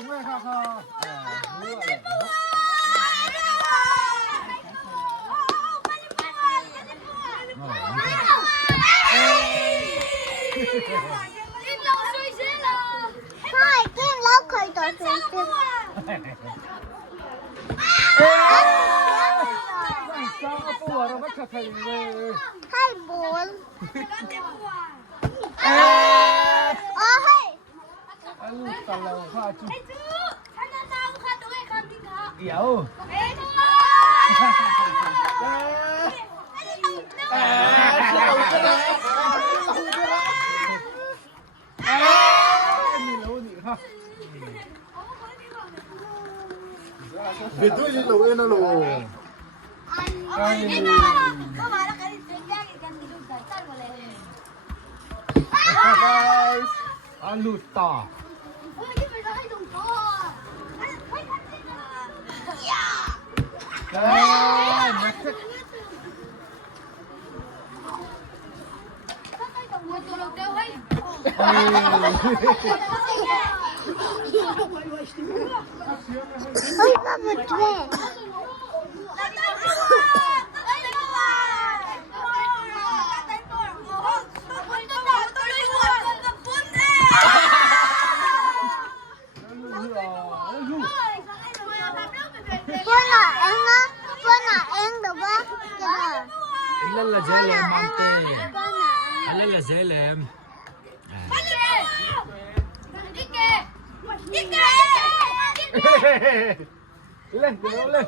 chúng mày khao khao Thôi, cái lớp khởi tổ suy xếp. sao bùa nó bắt thành về 2, 4. Hey. anh tao lâu pha chú yếu Việt tôi đi lùi nó lùi guys anh lùi tỏ Ôi, ba một về. Lên là dễ làm ăn tê. Lên là dễ làm. lên lên